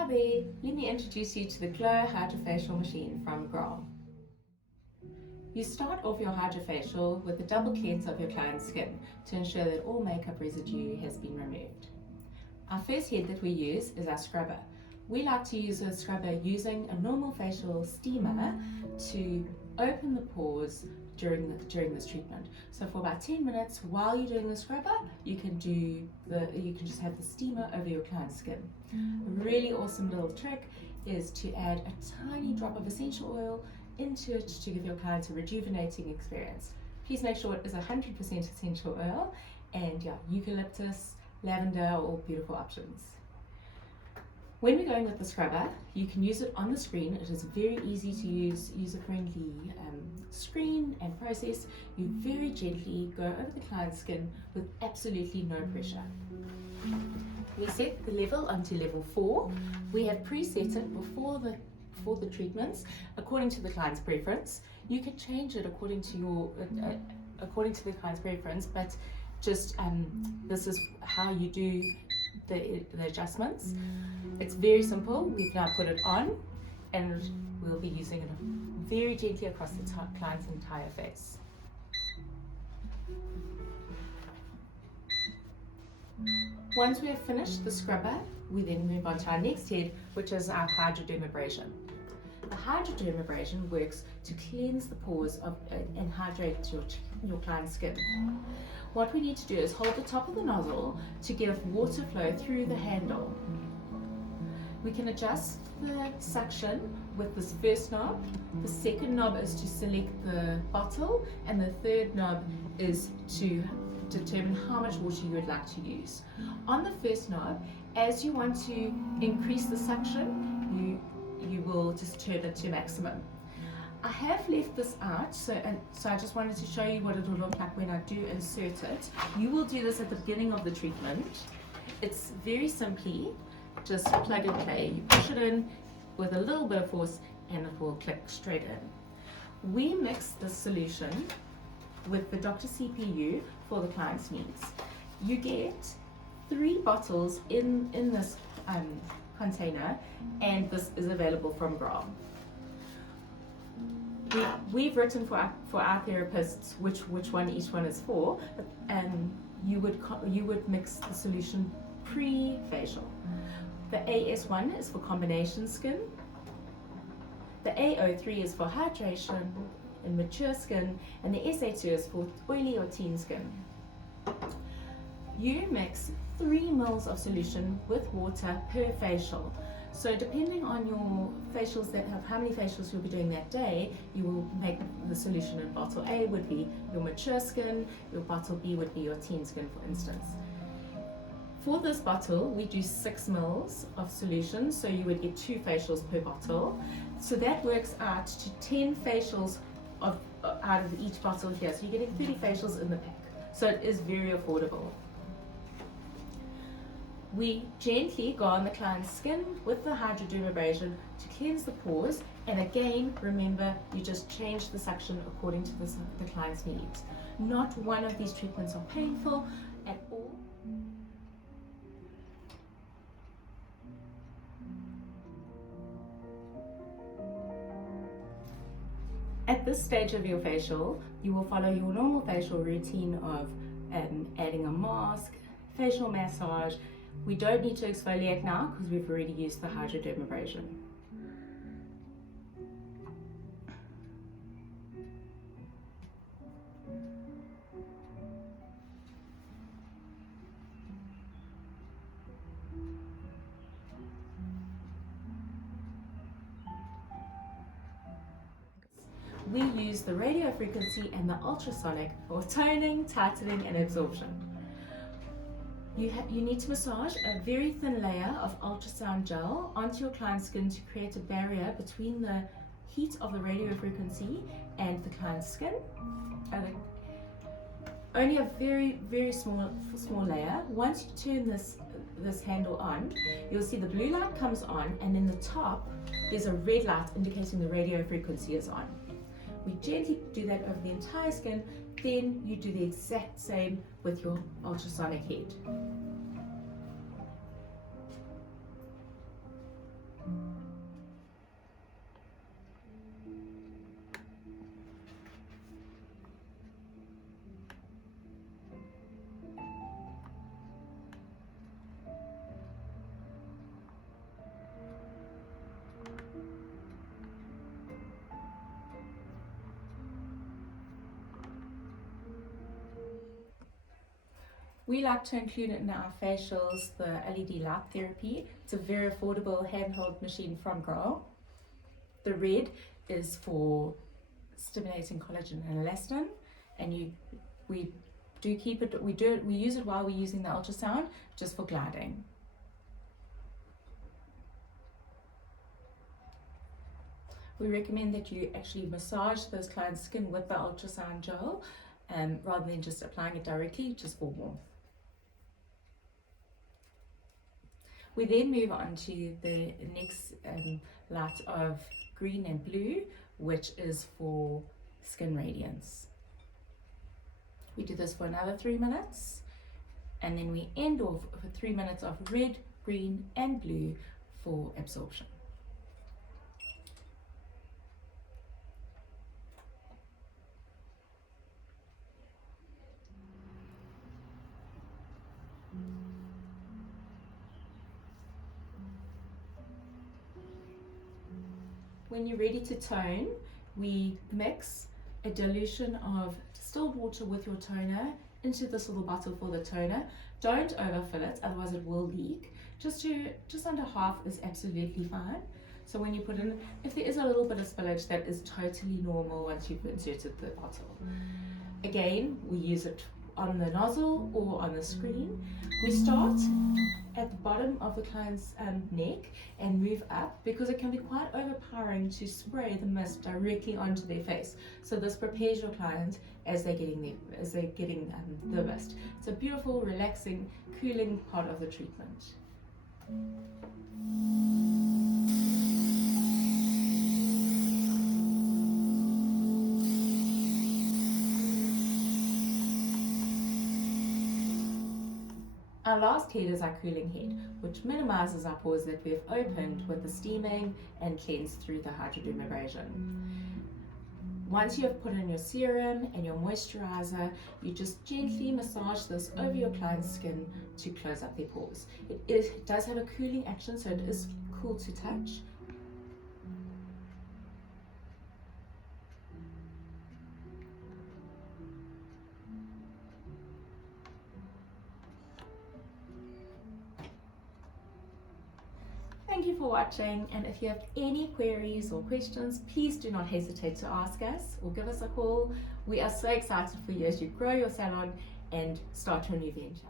Hi there, let me introduce you to the Glow Hydra Facial machine from GRAHL. You start off your Hydrafacial with a double cleanse of your client's skin to ensure that all makeup residue has been removed. Our first head that we use is our scrubber. We like to use a scrubber using a normal facial steamer to open the pores during this treatment. So for about 10 minutes while you're doing the scrubber, you can just have the steamer over your client's skin. A really awesome little trick is to add a tiny drop of essential oil into it to give your clients a rejuvenating experience. Please make sure it is 100% essential oil, and eucalyptus, lavender are all beautiful options. When we're going with the scrubber, you can use it on the screen. It is a very easy to use, user-friendly screen and process. You very gently go over the client's skin with absolutely no pressure. We set the level onto level 4. We have preset it before the treatments according to the client's preference. You can change it according to the client's preference, but just this is how you do the adjustments. It's very simple. We've now put it on, and we'll be using it very gently across the client's entire face. Once we have finished the scrubber, we then move on to our next head, which is our hydrodermabrasion. The hydrodermabrasion works to cleanse the pores and hydrate your client's skin. What we need to do is hold the top of the nozzle to give water flow through the handle. We can adjust the suction with this first knob. The second knob is to select the bottle, and the third knob is to determine how much water you would like to use. On the first knob, as you want to increase the suction, you will just turn it to maximum. I have left this out, so I just wanted to show you what it will look like when I do insert it. You will do this at the beginning of the treatment. It's very simply just plug and play. You push it in with a little bit of force and it will click straight in. We mix the solution with the Dr. CPU for the client's needs. You get 3 bottles in this container, and this is available from GRAHL. We've written for our therapists which one each one is for, and you would mix the solution pre-facial. The AS1 is for combination skin. The A03 is for hydration and mature skin, and the SA2 is for oily or teen skin. You mix 3 ml of solution with water per facial. So depending on your facials how many facials you'll be doing that day, you will make the solution in bottle A would be your mature skin, your bottle B would be your teen skin, for instance. For this bottle, we do 6 ml of solution, so you would get 2 facials per bottle. So that works out to 10 facials out of each bottle here. So you're getting 30 facials in the pack. So it is very affordable. We gently go on the client's skin with the hydrodermabrasion to cleanse the pores, and again, remember, you just change the suction according to the client's needs. Not one of these treatments are painful at all. At this stage of your facial, you will follow your normal facial routine of adding a mask, facial massage. We don't need to exfoliate now because we've already used the hydrodermabrasion. We use the radio frequency and the ultrasonic for toning, tightening, and absorption. You need to massage a very thin layer of ultrasound gel onto your client's skin to create a barrier between the heat of the radio frequency and the client's skin. Only a very, very small layer. Once you turn this handle on, you'll see the blue light comes on, and in the top there's a red light indicating the radio frequency is on. We gently do that over the entire skin, then you do the exact same with your ultrasonic head. We like to include in our facials the LED light therapy. It's a very affordable handheld machine from GRAHL. The red is for stimulating collagen and elastin, and we use it while we're using the ultrasound, just for gliding. We recommend that you actually massage those clients' skin with the ultrasound gel, rather than just applying it directly, just for warmth. We then move on to the next light of green and blue, which is for skin radiance. We do this for another 3 minutes, and then we end off with 3 minutes of red, green, and blue for absorption. When you're ready to tone, we mix a dilution of distilled water with your toner into this little bottle for the toner. Don't overfill it, otherwise it will leak. Just under half is absolutely fine. So when you put in, if there is a little bit of spillage, that is totally normal once you've inserted the bottle. Again, we use it on the nozzle or on the screen. We start at the bottom of the client's neck and move up, because it can be quite overpowering to spray the mist directly onto their face. So this prepares your client as they're getting the mist. It's a beautiful, relaxing, cooling part of the treatment. Our last head is our cooling head, which minimizes our pores that we've opened with the steaming and cleanse through the hydrodermabrasion. Once you have put in your serum and your moisturizer, you just gently massage this over your client's skin to close up their pores. It does have a cooling action, so it is cool to touch. Thank you for watching, and if you have any queries or questions, please do not hesitate to ask us or give us a call. We are so excited for you as you grow your salon and start your new venture.